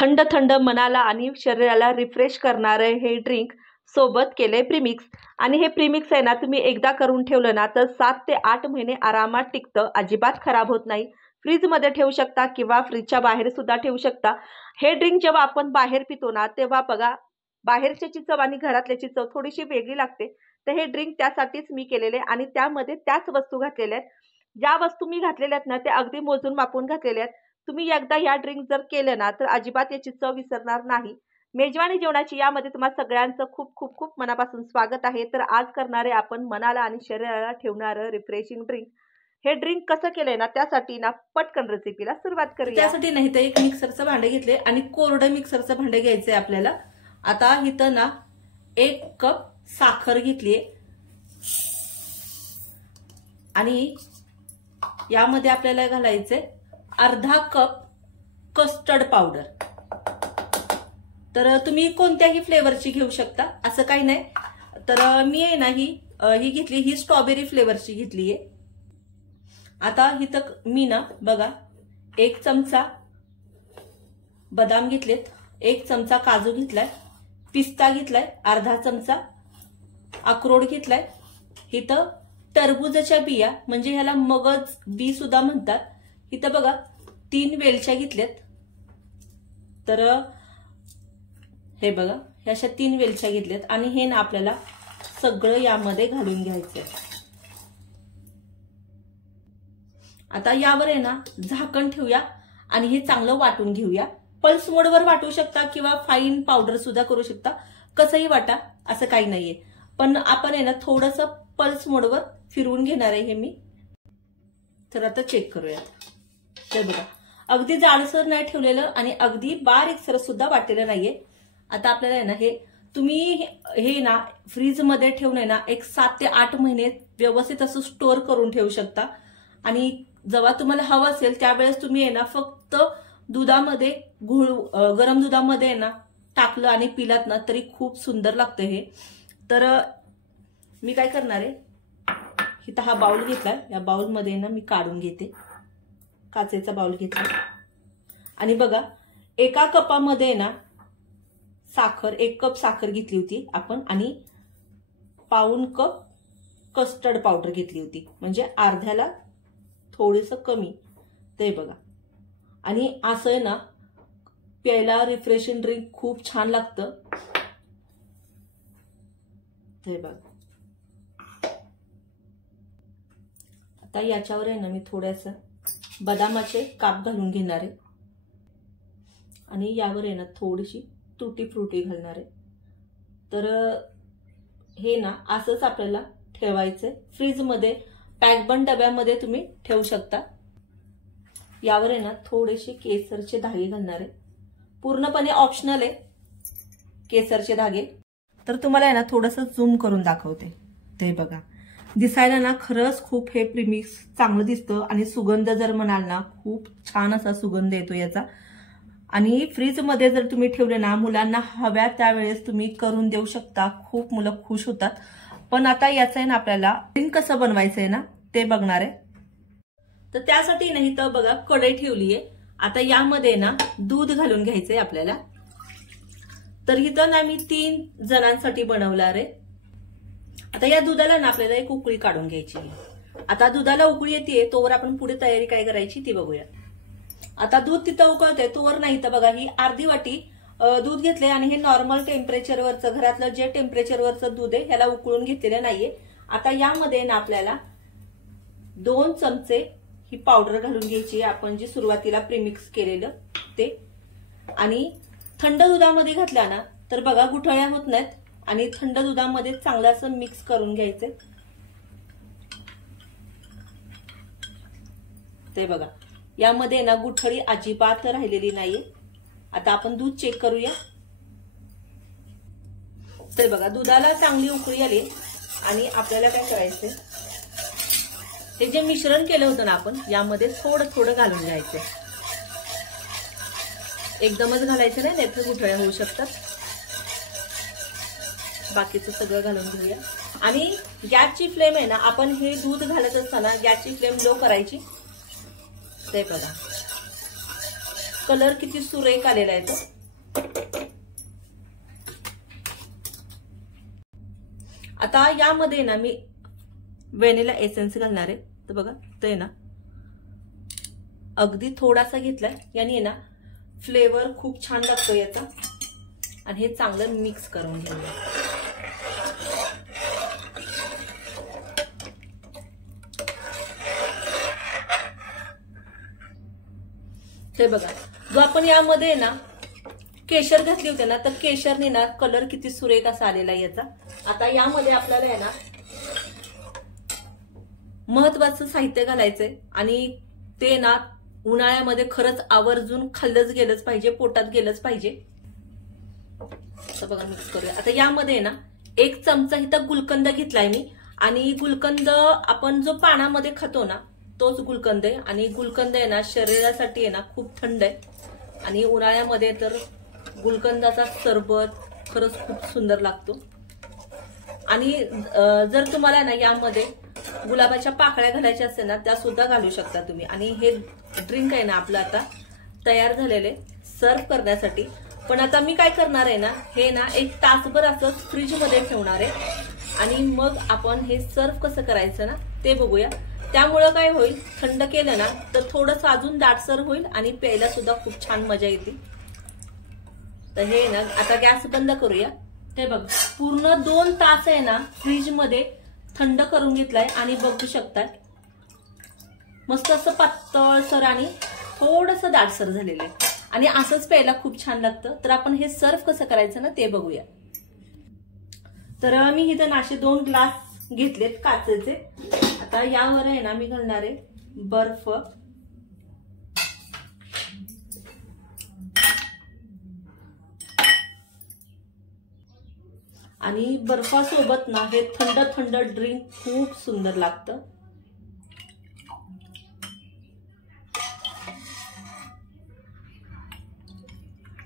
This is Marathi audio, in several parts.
थंड थंड मनाला आणि शरीराला रिफ्रेश करणारे हे ड्रिंक सोबत केले प्रीमिक्स। आणि हे प्रीमिक्स आहे ना, तुम्ही एकदा करून ठेवलं ना तर 7 ते 8 महिने आरामात टिकतं, अजिबात खराब होत नाही। फ्रीजमध्ये ठेवू शकता किंवा फ्रीजच्या बाहेर सुद्धा ठेवू शकता। हे ड्रिंक जेव्हा आपण बाहेर पितो ना तेव्हा बघा बाहेरच्याची चव आणि घरातल्याची चव थोडीशी वेगळी लागते। तर हे ड्रिंक त्यासाठीच मी केलेले आणि त्यामध्ये त्याच वस्तू घातलेल्या आहेत। ज्या वस्तू मी घातलेल्या आहेत ना त्या अगदी मोजून मापून घातलेल्या आहेत। तुम्ही एकदा या ड्रिंक जर केलं ना तर अजिबात याची चव विसरणार नाही। मेजवानी जेवणाची यामध्ये तुम्हा सगळ्यांचं खूप खूप खूप मनापासून स्वागत आहे। तर आज करणारे आपण मनाला आणि शरीराला ठेवणारं रिफ्रेशिंग ड्रिंक। हे ड्रिंक कसं केलंय ना त्यासाठी ना पटकन रेसिपीला सुरुवात करूया। त्यासाठी नाही तर एक मिक्सरचं भांडे घेतले आणि कोरडं मिक्सरचं भांडे घ्यायचंय आपल्याला। आता इथं ना 1 कप साखर घेतलीये आणि यामध्ये आपल्याला घालायचंय अर्धा कप कस्टर्ड पावडर। तर तुम्ही कोणत्याही फ्लेवरची घेऊ शकता, असं काही नाही। तर मी आहे ना ही घेतली, ही स्ट्रॉबेरी फ्लेवरची घेतलीये। आता इथं मी ना बघा 1 चमचा बदाम घेतलेत, 1 चमचा काजू घेतलाय, पिस्ता घेतलाय, अर्धा चमचा अक्रोड घेतलाय, इथं टरबूजाच्या बिया म्हणजे ह्याला मगज बी सुद्धा म्हणतात, इथं बघा 3 वेलच्या घेतल्यात। तर हे बघा ह्या अशा 3 वेलच्या घेतल्यात आणि हे ना आपल्याला सगळं यामध्ये घालून घ्यायचंय। आता यावर आहे ना झाकण ठेवूया आणि हे चांगलं वाटून घेऊया। पल्स मोडवर वाटू शकता किंवा फाईन पावडर सुद्धा करू शकता, कसंही वाटा, असं काही नाहीये। पण आपण आहे ना थोडंसं पल्स मोडवर फिरवून घेणार आहे हे मी। तर आता चेक करूयात। हे बघा अगदी जाडसर नाही ठेवलेलं आणि अगदी बारीकसर सुद्धा वाटलेलं नाहीये। आता आपल्याला आहे ना हे तुम्ही हे ना फ्रीज मध्ये ठेवून आहे ना एक 7 ते 8 महिने व्यवस्थित असं स्टोअर करून ठेवू शकता। आणि जेव्हा तुम्हाला हवं असेल त्यावेळेस तुम्ही आहे ना फक्त दुधामध्ये गरम दुधामध्ये आहे ना टाकलं आणि पिलात ना तरी खूप सुंदर लागतं हे। तर मी काय करणार आहे, इथं हा बाउल घेतलाय, या बाउलमध्ये ना मी काढून घेते, काचेचा बाउल घेतला आणि बघा 1 कपामध्ये ना साखर 1 कप साखर घेतली होती आपण आणि पाऊण कप कस्टर्ड पावडर घेतली होती, म्हणजे अर्ध्याला थोडंसं कमी। ते बघा आणि असं ना प्यायला रिफ्रेशिंग ड्रिंक खूप छान लागतं। ते बघा आता याच्यावर आहे ना मी थोड्यासा बदामाचे काप घालून घेणार आहे आणि यावर आहे ना थोडीशी तुटी फ्रुटी घालणार आहे। तर हे ना असंच आपल्याला ठेवायचंय। फ्रीजमध्ये पॅकबंद डब्यामध्ये तुम्ही ठेवू शकता। यावर आहे ना थोडेसे केसरचे धागे घालणार आहे, पूर्णपणे ऑप्शनल आहे केसरचे धागे। तर तुम्हाला आहे ना थोडंसं झूम करून दाखवते। ते बघा दिसायला ना खरंच खूप हे प्रीमिक्स चांगलं दिसतं आणि सुगंध जर म्हणाल ना खूप छान असा सुगंध येतो याचा। आणि फ्रीजमध्ये जर तुम्ही ठेवले ना मुलांना हव्या त्यावेळेस तुम्ही करून देऊ शकता, खूप मुलं खुश होतात। पण आता याचं आहे ना आपल्याला ड्रिंक कसं बनवायचंय ना ते बघणार आहे। तर त्यासाठी नाही तर बघा कढई ठेवलीये, आता यामध्ये ना दूध घालून घ्यायचंय आपल्याला। तर इथं ना मी 3 जणांसाठी बनवणार आहे। आता या दुधाला ना आपल्याला एक उकळी काढून घ्यायची आहे। आता दुधाला उकळी येते तोवर आपण पुढे तयारी काय करायची ती बघूया। आता दूध तिथं उकळतंय तोवर नाही तर बघा ही अर्धी वाटी दूध घेतले आणि हे नॉर्मल टेम्परेचरवरचं घरातलं जे टेम्परेचरवरचं दूध आहे ह्याला उकळून घेतलेलं नाहीये। आता यामध्ये ना आपल्याला 2 चमचे ही पावडर घालून घ्यायची, आपण जी सुरुवातीला प्रीमिक्स केलेलं ते। आणि थंड दुधामध्ये घातल्या ना तर बघा गुठळ्या होत नाहीत आणि थंड दुधामध्ये चांगलं असं मिक्स करून घ्यायचंय। ते बघा यामध्ये ना गुठळी अजिबात राहिलेली नाहीये। आता आपण दूध चेक करूया। तर बघा दुधाला चांगली उकळी आली आणि आपल्याला काय करायचंय, हे जे मिश्रण केलं होतं ना आपण यामध्ये थोडं थोडं घालून घ्यायचंय। एकदमच घालायचं नाही, नाहीतर गुठळ्या होऊ शकतात। बाकीचं सगळं घालून घेऊया आणि गॅसची फ्लेम आहे ना आपण हे दूध घालत असताना गॅसची फ्लेम लो करायची। ते बघा कलर किती सुरेख आलेला आहे तो. आता यामध्ये ना मी व्हॅनिला एसेन्स घालणार आहे. तर बघा ते ना अगदी थोडासा घेतलाय, याने ना फ्लेवर खूप छान लागतो याचा. आणि हे चांगलं मिक्स करून घेऊया. हे बघा, जो आपण यामध्ये ना केशर घातली होते ना, तर केशरने ना कलर किती सुरेख असा आलेला आहे याचा. आता यामध्ये आपल्याला आहे ना महत्वाचं साहित्य घालायचंय आणि ते ना उन्हाळ्यामध्ये खरंच आवर्जून खाल्लंच गेलंच पाहिजे, पोटात गेलंच पाहिजे. तर बघा मिक्स करूया. आता यामध्ये ना 1 चमचा इथं गुलकंद घेतलाय मी. आणि गुलकंद आपण जो पानामध्ये खातो ना तोच गुलकंद आहे. आणि गुलकंद आहे ना शरीरासाठी आहे ना खूप थंड आहे. आणि उन्हाळ्यामध्ये तर गुलकंदाचा सरबत खरंच खूप सुंदर लागतो. आणि जर तुम्हाला ना यामध्ये गुलाबाच्या पाकळ्या घालायच्या असेल ना त्या सुद्धा घालू शकता तुम्ही. आणि हे ड्रिंक आहे ना आपलं आता तयार झालेले सर्व करण्यासाठी. पण आता मी काय करणार आहे ना, हे ना 1 तासभर असं फ्रीज मध्ये ठेवणार आहे. आणि मग आपण हे सर्व कसं करायचं ना ते बघूया. त्यामुळं काय होईल, थंड केलं ना तर थोडंसं अजून दाटसर होईल आणि प्यायला सुद्धा खूप छान मजा येते. तर हे ना आता गॅस बंद करूया. ते बघ पूर्ण 2 तास आहे ना फ्रीज मध्ये थंड करून घेतलाय. आणि बघू शकता मस्त असं पातळसर आणि थोडंसं दाटसर झालेलं आहे. आणि असंच प्यायला खूप छान लागतं. तर आपण हे सर्व कसं करायचं ना ते बघूया. तर मी इथं नाशे 2 ग्लास घेतलेत काचेचे. आता यावर आहे ना मी घालणार आहे बर्फ. आणि बर्फासोबत ना हे थंड थंड ड्रिंक खूप सुंदर लागतं.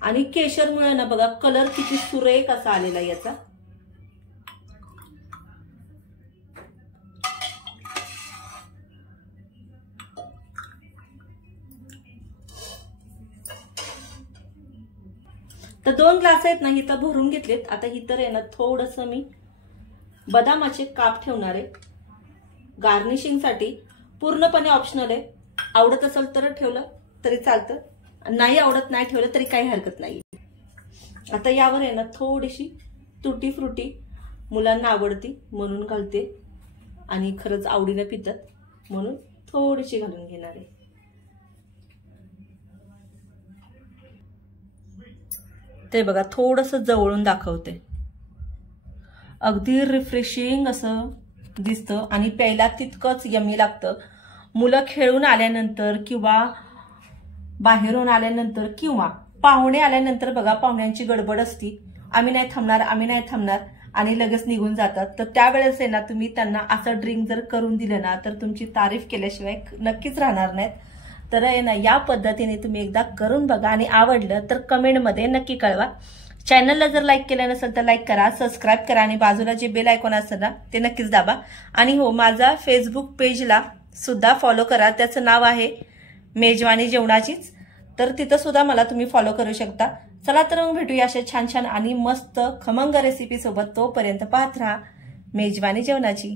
आणि केशरमुळे ना बघा कलर किती सुरेख असा आलेला याचा. तर 2 ग्लास आहेत ना इथं भरून घेतलेत. आता इथं आहे ना थोडंसं मी बदामाचे काप ठेवणार आहे गार्निशिंग साठी. पूर्णपणे ऑप्शनल आहे. आवडत असेल तर ठेवलं तरी चालतं, नाही आवडत नाही ठेवलं तरी काही हरकत नाही. आता यावर आहे ना थोडीशी तुटी फ्रुटी, मुलांना आवडती म्हणून घालते आणि खरंच आवडीने पितात म्हणून थोडीशी घालून घेणार आहे. ते बघा थोडंसं जवळून दाखवते. अगदी रिफ्रेशिंग असं दिसतं आणि प्यायला तितकंच यम्मी लागतं. मुलं खेळून आल्यानंतर किंवा बाहेरून आल्यानंतर किंवा पाहुणे आल्यानंतर बघा पाहुण्यांची गडबड असती, आम्ही नाही थांबणार आणि लगेच निघून जातात. तर त्यावेळेस आहे ना तुम्ही त्यांना असं ड्रिंक जर करून दिलं ना तर तुमची तारीफ केल्याशिवाय नक्कीच राहणार नाहीत. तर आहे ना या पद्धतीने तुम्ही एकदा करून बघा आणि आवडलं तर कमेंटमध्ये नक्की कळवा. चॅनलला जर लाईक केलं नसेल तर लाईक करा, सबस्क्राईब करा आणि बाजूला जे बेल आयकॉन असेल ना ते नक्कीच दाबा. आणि हो माझा फेसबुक पेजला सुद्धा फॉलो करा. त्याचं नाव आहे मेजवानी जेवणाचीच. तर तिथं सुद्धा मला तुम्ही फॉलो करू शकता. चला तर मग भेटूया अशा छान छान आणि मस्त खमंग रेसिपी सोबत. तोपर्यंत पाहत राहा मेजवानी जेवणाची.